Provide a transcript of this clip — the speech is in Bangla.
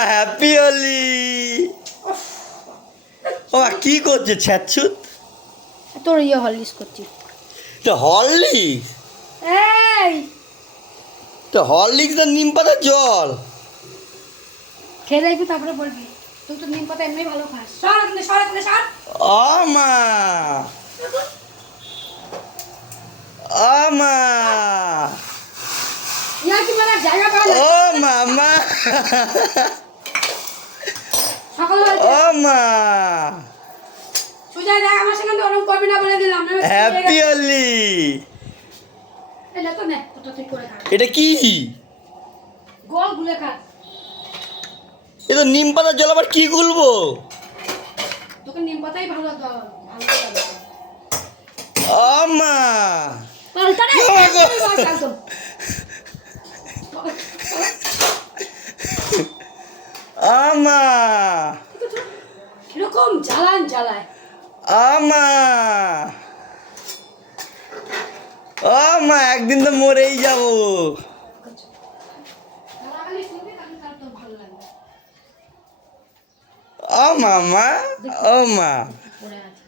মা হ্যাপি হোলি। ও মা কি করছে ছ্যাচ্ছুত? তোর হরলিক্স করছি। তো হরলিক্স, এই তো হরলিক্স না নিম পাতার জল? খেয়ে দেখবি তারপরে বলবি। তুই তো নিম পাতা এমনি ভালো খাস। সর এখানে, সর এখানে, সর। ও মা, ও মা, ইয়া কি মানে জায়গা পাওয়া যায়? ও মামা, সকালে ও মা সুজয় দেখ আমার সঙ্গে তো ওরকম করবি না বলে দিলাম। হ্যাপি হোলি। এটা তো নে, ওটা তুই করে খা। এটা কি? গোল গুলে খা। এ তো নিম পাতার জল, আবার কি গুলবো? তোকে নিম পাতাই ভালো লাগে। ও মা, পাল্টা রে। ও মা গো। একদম। ও মা, কিরকম জ্বালান জ্বালায়। ও মা, ও মা, একদিন তো মরেই যাবো। গালাগালি শুনবি তাহলে তার তোর ভালো লাগবে। ও মামা, ও মা। পড়ে আছে।